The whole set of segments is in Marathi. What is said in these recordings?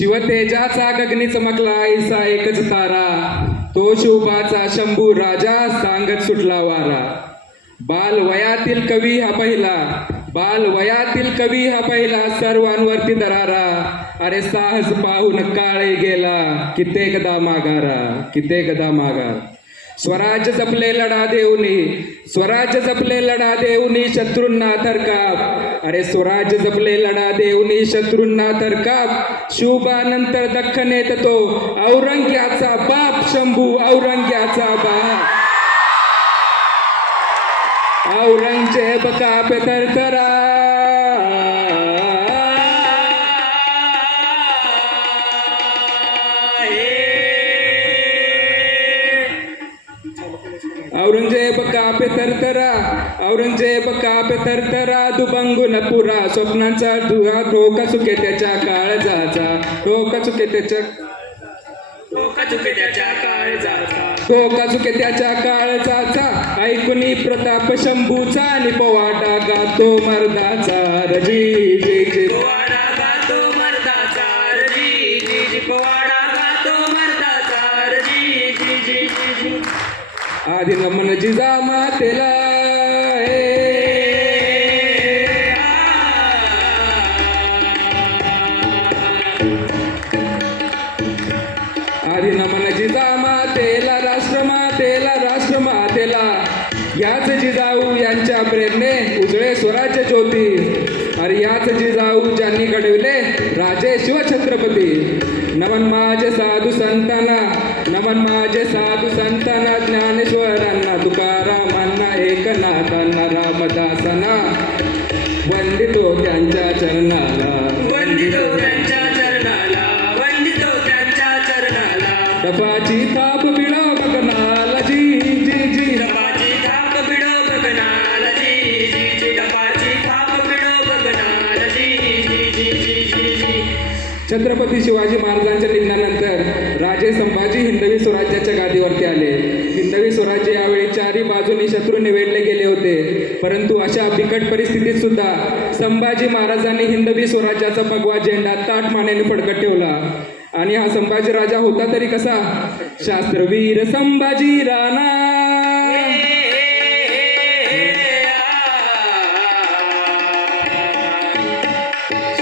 शिवतेजाचा गगनी चमकला ऐसा एकच तारा, तो शिवबाचा शंभू राजा सांगत सुटला वारा. बाल वयातील कवी हा पहिला, बाल वयातील कवी हा पहिला, सर्वांवरती दरारा. अरे साहस पाहून काळे गेला, कित्येकदा माघारा, कित्येकदा माघार. स्वराज्य जपले लढा देऊनी, स्वराज्य जपले लढा देऊनी, शत्रूंना थरकाप. अरे स्वराज्य जपले लढा देऊनी, शत्रूंना थरकाप. शिवबानंतर दख्खनेत तो औरंग्याचा बाप शंभू, औरंग्याचा बाप. औरंगजेब कापे थरथरा, औरंगजेब कापे थरथरा, औरंगजेब कापे थरथरा. दुभंगून पुरा स्वप्नांचा धुवा, धोका चुके त्याच्या काळजाचा, धोका चुके त्याच्या, धोका चुके त्याच्या काळजाचा, धोका चुके त्याच्या काळजाचा. ऐकुनी प्रताप शंभूचा आणि पोवाडा गातो मर्दाचा, रजी जी जी पोवाडा गातो मर्दाचा, रजी जी जी पोवाडा गातो मर्दाचा, रजी जी जी जी. आधी नमन जिजा मातेला, आधी नमन जिजा मातेला, राष्ट्रमातेला, राष्ट्रमातेला. याच जिजाऊ यांच्या प्रेरणे उजळे स्वराज्य ज्योती. अरे याच जिजाऊ ज्यांनी घडविले राजे शिवछत्रपती. नमन माझे साधू संतांना, नमन माझे साधू संतांना, ज्ञानेश्वरांना, तुकारामांना, एकनाथांना, रामदासांना. वंदितो त्यांच्या चरणाला, वंदितो त्यांच्या चरणाला, वंदितो त्यांच्या चरणाला. डफाची थाप बिडो बघनाला, जी जी जी डफाची थाप बिडो बघनाला, जी जी जी डफाची थाप बिडो बघनाला, जी जी जी जी जी. छत्रपती शिवाजी महाराजांच्या निधनानंतर राजे संभाजी हिंदवी स्वराज्याच्या गादीवरती आले. हिंदवी स्वराज्य यावेळी चारी बाजूनी शत्रूने वेढले गेले होते. परंतु अशा बिकट परिस्थितीत सुद्धा संभाजी महाराजांनी हिंदवी स्वराज्याचा भगवा झेंडा ताठ मानेने फडकत ठेवला. आणि हा संभाजी राजा होता तरी कसा? शास्त्रवीर संभाजी राणा,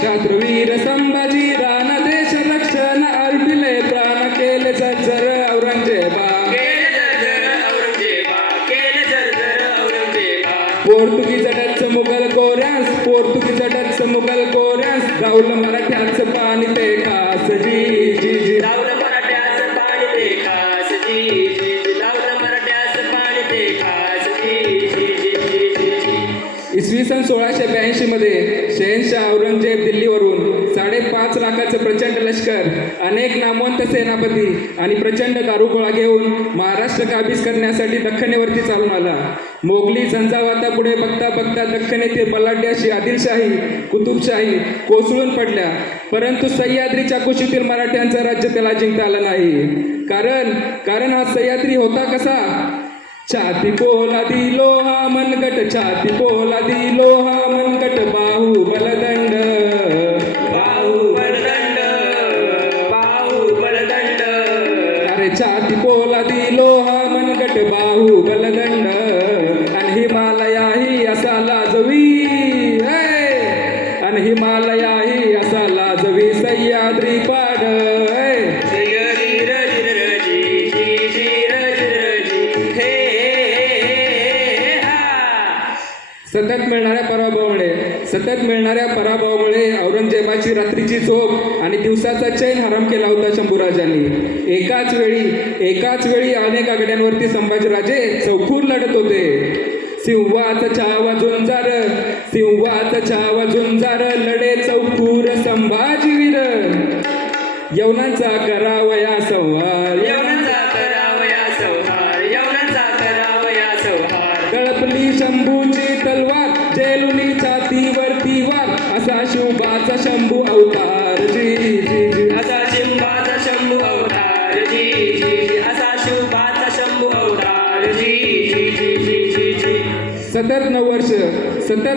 शास्त्रवीर संभाजी राणा. देश रक्षण अर्पिले प्राण, केले जर्जर औरंगजेबा, केले जर्जर औरंगजेबा, केले जर्जर औरंगजेबा. पोर्तुगीज डच मुघल गोऱ्यास, पोर्तुगीज डच मुघल गोऱ्यास. राहुल मराठ्याच पाणी ते खास, जी जी जी राहुल मराठ्याच पाणी ते खास, जी जी जी राहुल मराठ्याच पाणी ते खास, जी जी जी जी. इसवी सन 1682 मध्ये शहेनशाह औरंगजेब दिल्लीवरून 5.5 लाखाचं प्रचंड लष्कर, अनेक नामवंत सेनापती आणि प्रचंड दारुगोळा घेऊन महाराष्ट्र काबीज करण्यासाठी दख्खनेवरती चालून आला. मोगली झंझावातापुढे बघता बघता दख्खनेतील बलाढ्याशी आदिलशाही, कुतुबशाही कोसळून पडल्या. परंतु सह्याद्रीच्या कुशीतील मराठ्यांचं राज्य त्याला जिंकता आलं नाही. कारण हा सह्याद्री होता कसा? छाती पोलादी लोहा मनगट, छाती पोलादी लोहा मनगट. बाहू बलदंड, बाहू बलदंड, बाहू बलदंड. अरे छाती पोलादी लोहा मनगट, बाहू बलदंड. आणि हिमालयाही असा लाजवी, आणि हिमालयाही असा लाजवी सह्याद्री पाड. सतत मिळणाऱ्या पराभवामुळे औरंगजेबाची रात्रीची झोप आणि दिवसाचा चैन हराम केला होता शंभूराजांनी. एकाच वेळी अनेक आघाड्यांवरती संभाजीराजे चौकूर लढत होते. सिंहाचा छावा झुंजार, सिंहाचा छावा झुंजार, लढे चौकूर संभाजीवीर. यवनांचा करावया संहार, यवनांचा करावया संहार, यवनांचा करावया संहार. तळपली शंभूची तलवार, जेलुनी छातीवरती वार. असा शिवबाचा शंभू अवतार, जी जी जी असा शिवबाचा शंभू अवतार, जी जी जी असा शिवबाचा शंभू अवतार, जी जी जी जी जी. सतत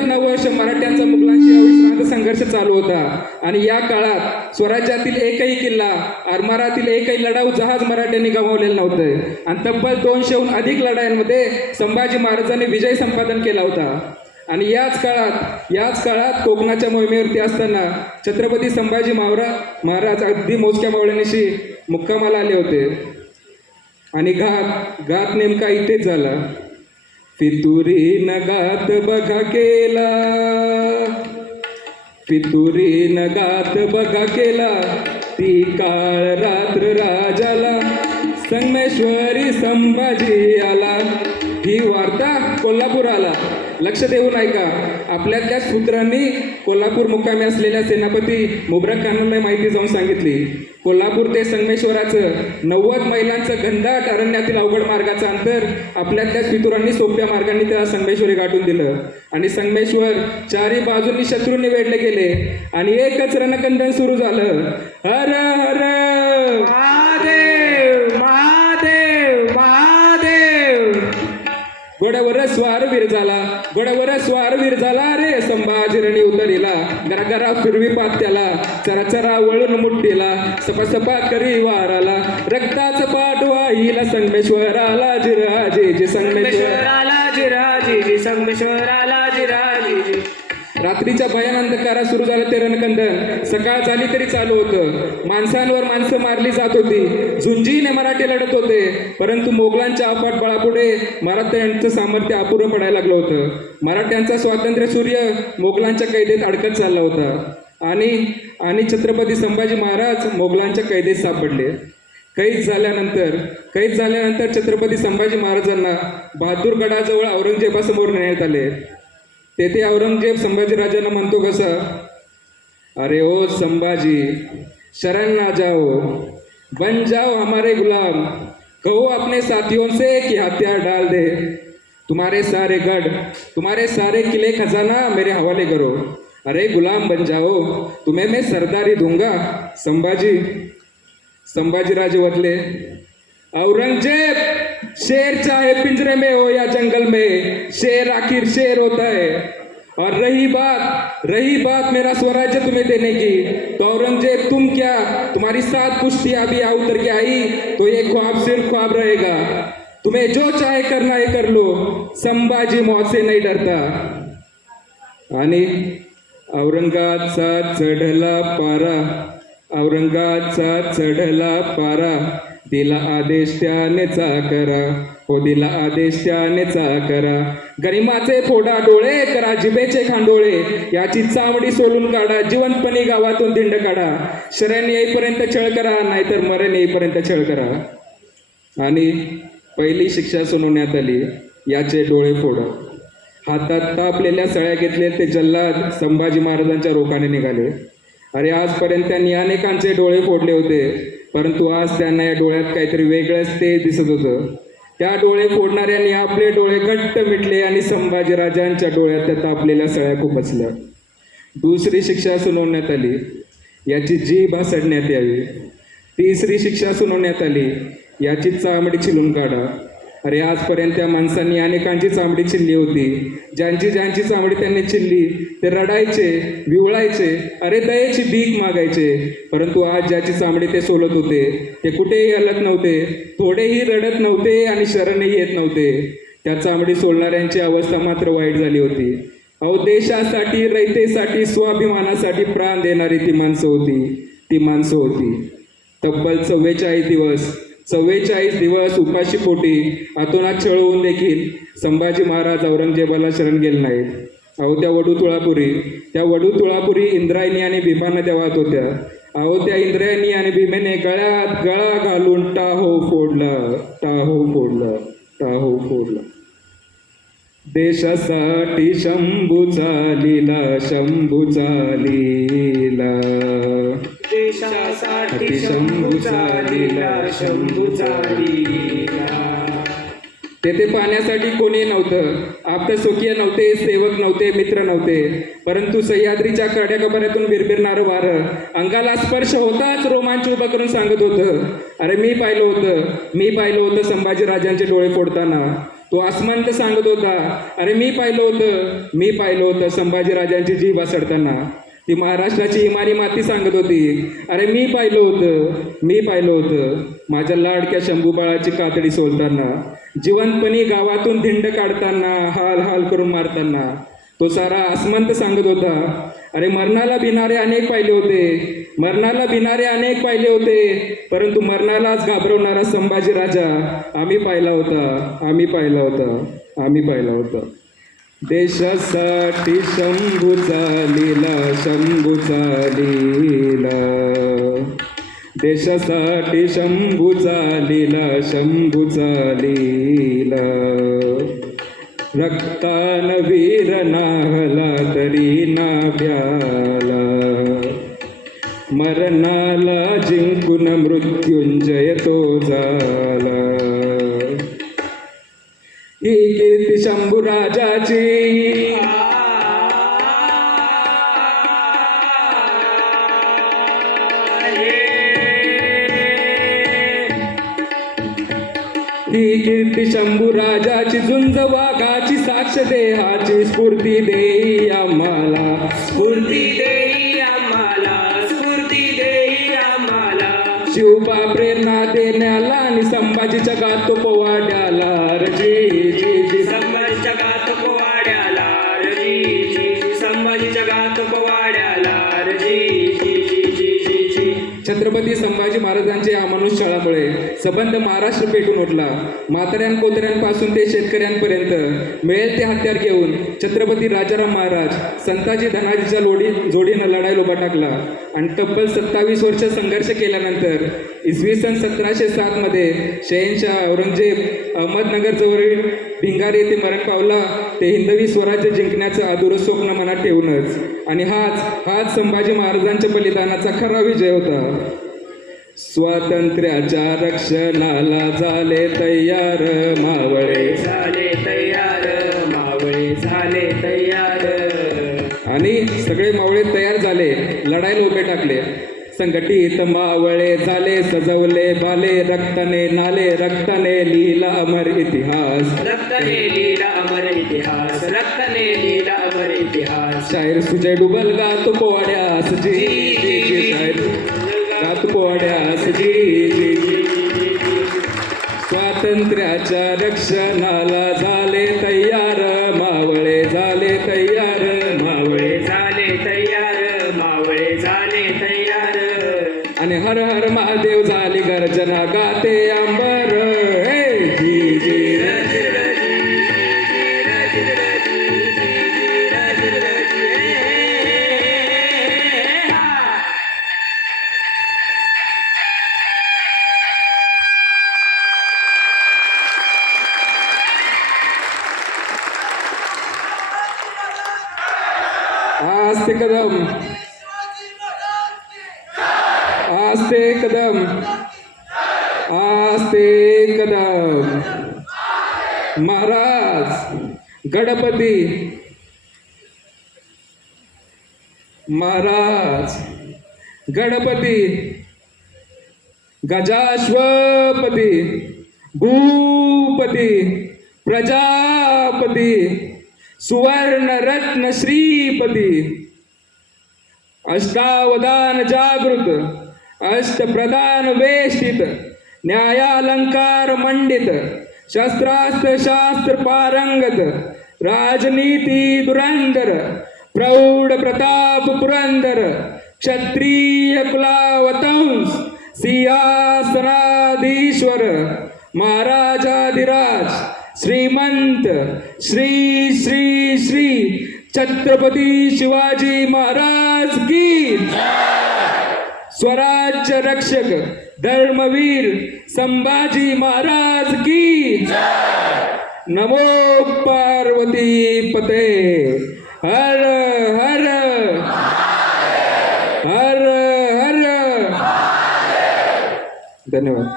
9 वर्ष मराठ्यांचा मुघलांशी अविश्रांत संघर्ष चालू होता. आणि या काळात स्वराज्यातील एकही किल्ला, आरमारातील एकही लढाऊ जहाज मराठ्यांनी गमावलेलं नव्हतं आणि तब्बल 200हून अधिक लढायांमध्ये संभाजी महाराजांनी विजय संपादन केला होता. आणि याच काळात कोकणाच्या मोहिमेवरती असताना छत्रपती संभाजी महाराज अगदी मोजक्या मावळ्यांशी मुक्कामाला आले होते. आणि घात नेमका इथेच झाला. फितुरी नगात बघा केला, फितुरी नगात बघा केला, ती काळ रात्र राजाला, संगमेश्वरी संभाजी आला. ही वार्ता कोल्हापूर आला. लक्ष देऊन ऐका. आपल्यातल्या सूत्रांनी कोल्हापूर मुक्कामी असलेल्या सेनापती मुबरक खानाला माहिती जाऊन सांगितली. कोल्हापूर ते संगमेश्वराचं 90 मैलांचं घनदाट अरण्यातील अवघड मार्गाचं अंतर आपल्यातल्या फितुरांनी सोप्या मार्गाने त्या संगमेश्वरी गाठून दिलं. आणि संगमेश्वर चारी बाजूंनी शत्रूंनी वेढले गेले आणि एकच रणकंदन सुरू झालं. हर हर महादेव महादेव महादेव. घोड्यावर स्वार वीर झाला रे संभाजी रणी उतरीला, गरागरा फिरवी पात्याला, चरा चरा वळून मुठीला, सपा करी वाराला, रक्ताचं पाठ वाहिला संगमेश्वराला जिराजी संगमेश्वराला जिराजी संगमेश्वराला जिराजी. रात्रीच्या भयान अंधकारात सुरू झालं ते रणकंदन. सकाळ झाली तरी चालू होतं. माणसांवर माणसं मारली जात होती. झुंजीने मराठी लढत होते. परंतु मोगलांच्या अफाट बळापुढे मराठ्यांचं सामर्थ्य अपुरं पडायला लागलं होतं. मराठ्यांचा स्वातंत्र्य सूर्य मोगलांच्या कैदेत अडकत चालला होता. आणि छत्रपती संभाजी महाराज मोगलांच्या कैदेत सापडले. कैद झाल्यानंतर छत्रपती संभाजी महाराजांना बहादूरगडाजवळ औरंगजेबासमोर नेण्यात आले. तेथे औरंगजेब संभाजीराजांना म्हणतो कसा, अरे ओ संभाजी, शरण ना जाओ, बन जाओ हमारे गुलाम, कहो अपने साथियों से कि हथियार डाल दे, तुम्हारे सारे गढ़, तुम्हारे सारे किले खजाना मेरे हवाले करो, अरे गुलाम बन जाओ, तुम्हें मैं सरदारी दूंगा. संभाजीराजे वतले, औरंगजेब, शेर चाहे पिंजरे में हो या जंगल में, शेर आखिर शेर होता है. और रही बात मेरा स्वराज्य तुम्हें देने की, तो औरंगजेब तुम क्या, तुम्हारी 7 पुश्तियां भी उतर के आई तो ये ख्वाब सिर्फ ख्वाब रहेगा. तुम्हें जो चाहे करना है कर लो, संभाजी मौत से नहीं डरता. आणि औरंगाचा चढला पारा, दिला आदेश त्याने करा, गरिमाचे फोडा डोळे करा, जिभेचे खांडोळे, याची चामडी सोलून काढा, जिवंतपणी गावातून दिंड काढा, शरण येईपर्यंत छळ करा, नाहीतर मरण येईपर्यंत छळ करा. आणि पहिली शिक्षा सुनावण्यात आली, याचे डोळे फोडा. हातात तापलेल्या सळ्या घेतले ते जल्लाद संभाजी महाराजांच्या रोखाने निघाले. अरे आजपर्यंत त्यांनी अनेकांचे डोळे फोडले होते, परंतु आज त्यांना या डोळ्यात काहीतरी वेगळंच ते दिसत होतं. त्या डोळे फोडणाऱ्यांनी आपले डोळे घट्ट मिटले आणि संभाजीराजांच्या डोळ्यात त्या तापलेल्या सळ्या खुपसल्या. दुसरी शिक्षा सुनावण्यात आली, याची जीभ हासडण्यात यावी. तिसरी शिक्षा सुनावण्यात आली, याची चामडी छिलून काढा. अरे आजपर्यंत त्या माणसांनी अनेकांची चामडी छिल्ली होती. ज्यांची चामडी त्यांनी छिल्ली ते रडायचे, विवळायचे, अरे दयेची भीक मागायचे. परंतु आज ज्याची चामडी ते सोलत होते ते कुठेही हलत नव्हते, थोडेही रडत नव्हते आणि शरणही येत नव्हते. त्या चामडी सोलणाऱ्यांची अवस्था मात्र वाईट झाली होती. अहो देशासाठी, रयतेसाठी, स्वाभिमानासाठी प्राण देणारी ती माणसं होती. तब्बल 44 दिवस उपाशी पोटी आतोनात छळ होऊन देखील संभाजी महाराज औरंगजेबाला शरण गेले नाहीत. अहो त्या वडू-तुळापुरी इंद्रायणी आणि भीमांना त्या वाहत होत्या. अहो त्या इंद्रायणी आणि भीमेने गळ्यात गळा घालून टाहो फोडला. देशासाठी शंभूचा लीला, देशासाठी शंभूचा लीला. तेथे पाण्यासाठी कोणी नव्हतं, आप्तस्वकीय नव्हते, सेवक नव्हते, मित्र नव्हते. परंतु सह्याद्रीच्या कड्याकपाऱ्यातून बिरबिरणारं वारं अंगाला स्पर्श होताच रोमांच उभं करून सांगत होतं, अरे मी पाहिलं होतं संभाजीराजांचे डोळे फोडताना. तो आसमंत सांगत होता, अरे मी पाहिलं होतं संभाजीराजांची जीभ हासडताना. ती महाराष्ट्राची इमारी माती सांगत होती. अरे मी पाहिलं होतं माझ्या लाडक्या शंभू बाळाची कातडी सोलताना, जिवंतपणी गावातून धिंड काढताना, हाल हाल करून मारताना. तो सारा आसमंत सांगत होता, अरे मरणाला भिणारे अनेक पाहिले होते, परंतु मरणालाच घाबरवणारा संभाजी राजा आम्ही पाहिला होता. देशासाठी शंभूचा लीला, देशासाठी शंभूचा लीला. रक्तान वीर नाहला तरी ना भ्याला, मरणाला जिंकून मृत्युंजय तो झाला. ही कीर्ती शंभूराजाची, ही कीर्ती शंभूराजाची, झुंज वाघाची, साक्ष देहाची, स्फूर्ती देई आम्हाला. शिवबा प्रेरणा देण्याला आणि संभाजीच्या गात पोवाड्याला. संभाजीच्या गात पोवाड्याला, संभाजीच्या गात पोवाड्याला. छत्रपती संभाजी महाराजांच्या या मनुष्य छळामुळे सबंध महाराष्ट्र पेटून उठला. म्हाताऱ्यां कोतऱ्यांपासून ते शेतकऱ्यांपर्यंत मिळेल ते हत्यार घेऊन छत्रपती राजाराम महाराज संताजी धनाजीच्या जोडीनं लढाईला उभा टाकला आणि तब्बल 27 वर्ष संघर्ष केल्यानंतर इसवी सन 1707 मध्ये शहेनशाह औरंगजेब अहमदनगर जवळील भिंगार येथे मरण पावला. ते हिंदवी स्वराज्य जिंकण्याचं अधुरं स्वप्न मनात ठेवूनच, आणि हाच संभाजी महाराजांच्या बलिदानाचा खरा विजय होता. स्वातंत्र्याच्या रक्षणाला झाले तयार मावळे, झाले तयार. आणि सगळे मावळे तयार झाले, लढाईला उभे टाकले. संघटित मावळे झाले सजवले भाले, रक्ताने नाले, रक्ताने लिहिला अमर इतिहास. शाहीर सुजय डुबल गात पोवाड्यास शाहीर गात पोवाड्यास स्वातंत्र्याच्या रक्षणाला झाले तयार मावळे, झाले तयार. आणि हर हर महादेव झाली गर्जना गाते अंबर. आस्ते कदम, आस्ते कदम, आस्ते कदम. महाराज गणपती, महाराज गणपती, गजाश्वपती, भूपती, प्रजापती, सुवर्ण रत्न श्रीपती, अष्टावधान जागृत, अष्टप्रधान वेष्टित, न्यायालंकार मंडित, शस्त्रास्त्र शास्त्र पारंगत, राजनीती धुरंधर, प्रौढ प्रताप पुरंदर, क्षत्रिय कुलावतंस, सिंहासनाधीश्वर, महाराजाधिराज, श्रीमंत, श्री श्री श्री छत्रपती शिवाजी महाराज की, स्वराज्य रक्षक धर्मवीर संभाजी महाराज की. नमो पार्वती पते. हर हर हर हर. धन्यवाद.